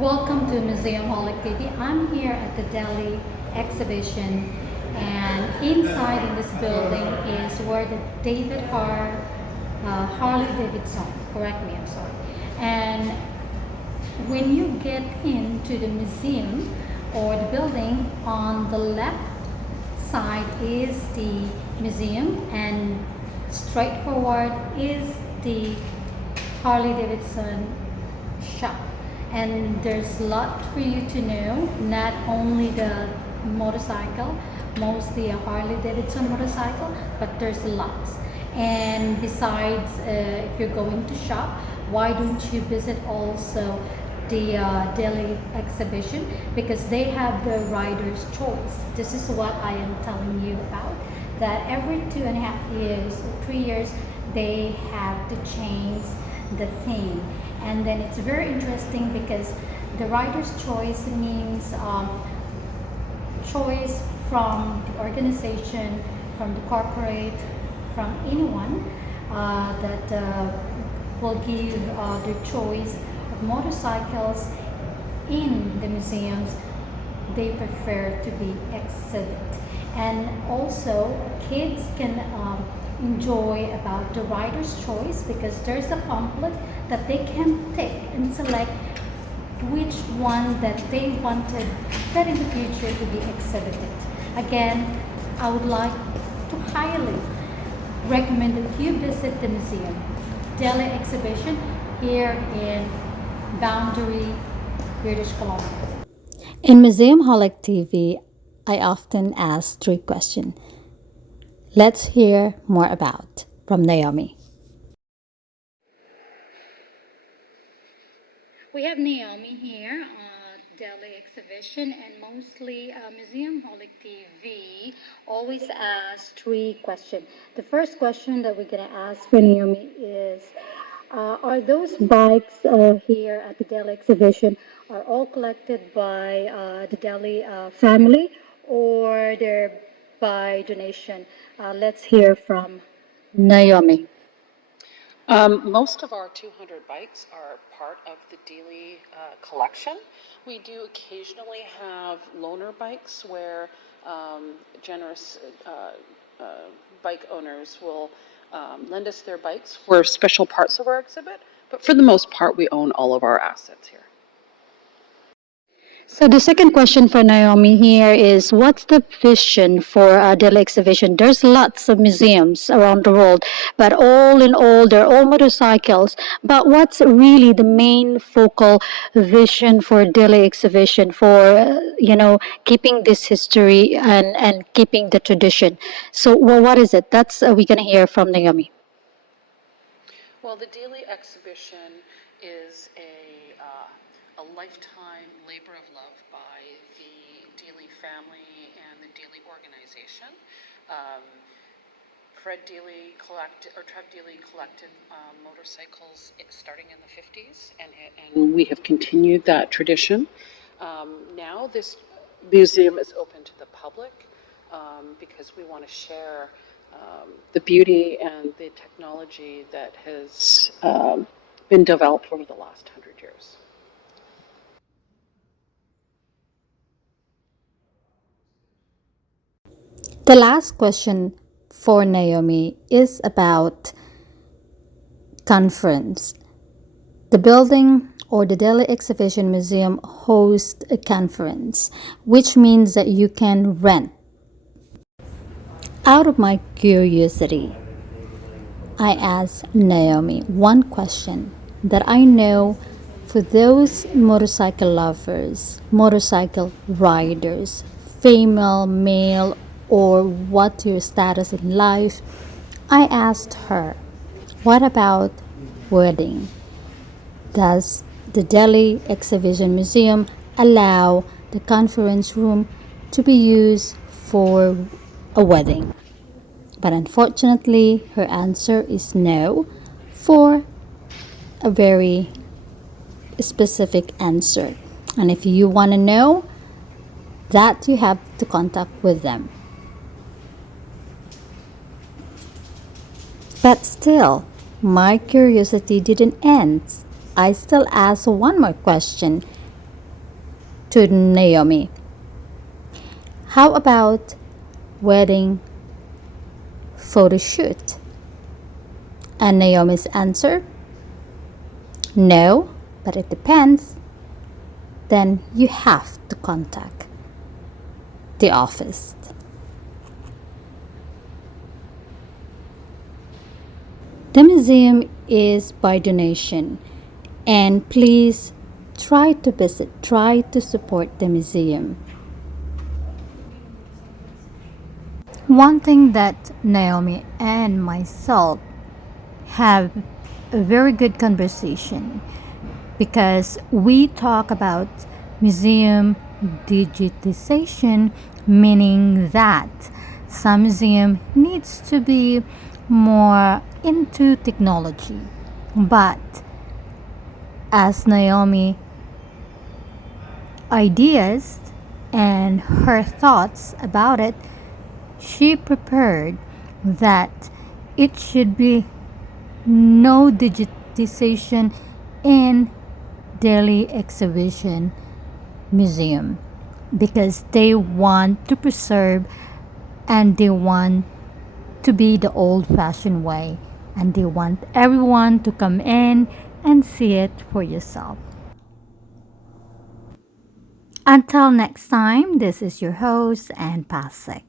Welcome to Museum Holic TV. I'm here at the Deeley exhibition, and inside in this building is where the Harley Davidson, correct me, I'm sorry. And when you get into the museum or the building, on the left side is the museum, and straight forward is the Harley Davidson Shop. And there's a lot for you to know, not only the motorcycle, mostly a Harley Davidson motorcycle, but there's lots. And besides, if you're going to shop, why don't you visit also the Deeley exhibition, because they have the rider's choice. This is what I am telling you about, that every 2.5 years or 3 years they have to change the theme. And then it's very interesting because the rider's choice means choice from the organization, from the corporate, from anyone that will give their choice of motorcycles in the museums. They prefer to be exhibit. And also kids can enjoy about the rider's choice, because there's a pamphlet that they can take and select which one that they wanted that in the future to be exhibited. Again, I would like to highly recommend that you visit the museum Deeley exhibition here in Boundary, British Columbia. In Museum Holic TV, I often ask 3 questions. Let's hear more about from Naomi. We have Naomi here at Deeley exhibition, and mostly Museum Holic TV always asks 3 questions. The first question that we're gonna ask for Naomi is, are those bikes here at the Deeley exhibition are all collected by the Deeley family, or they're by donation? Let's hear from Naomi. Most of our 200 bikes are part of the Deeley collection. We do occasionally have loaner bikes where generous bike owners will lend us their bikes for special parts of our exhibit, but for the most part, we own all of our assets here. So the second question for Naomi here is, what's the vision for Deeley exhibition? There's lots of museums around the world, but all in all, they're all motorcycles. But what's really the main focal vision for Deeley exhibition for, keeping this history and keeping the tradition? So, well, what is it? That's we're going to hear from Naomi. Well, the Deeley exhibition is a lifetime labor of love by the Deeley family and the Deeley organization. Trev Deeley collected motorcycles starting in the 50s, and we have continued that tradition. Now this museum is open to the public because we want to share the beauty and the technology that has been developed over the last 100 years. The last question for Naomi is about conference. The building or the Deeley Exhibition Museum hosts a conference, which means that you can rent. Out of my curiosity, I asked Naomi one question that I know for those motorcycle lovers, motorcycle riders, female, male, or what's your status in life. I asked her, what about wedding? Does the Deeley Exhibition Museum allow the conference room to be used for a wedding? But unfortunately, her answer is no, for a very specific answer. And if you want to know that, you have to contact with them. But still, my curiosity didn't end. I still ask one more question. to Naomi, how about wedding photo shoot? And Naomi's answer, no, but it depends. Then you have to contact the office. The museum is by donation, and please try to visit, try to support the museum. One thing that Naomi and myself have a very good conversation, because we talk about museum digitization, meaning that some museum needs to be more into technology. But as Naomi ideas and her thoughts about it, she prepared that it should be no digitization in Deeley Exhibition Museum, because they want to preserve and they want to be the old fashioned way, and they want everyone to come in and see it for yourself. Until next time, this is your host and Pasek.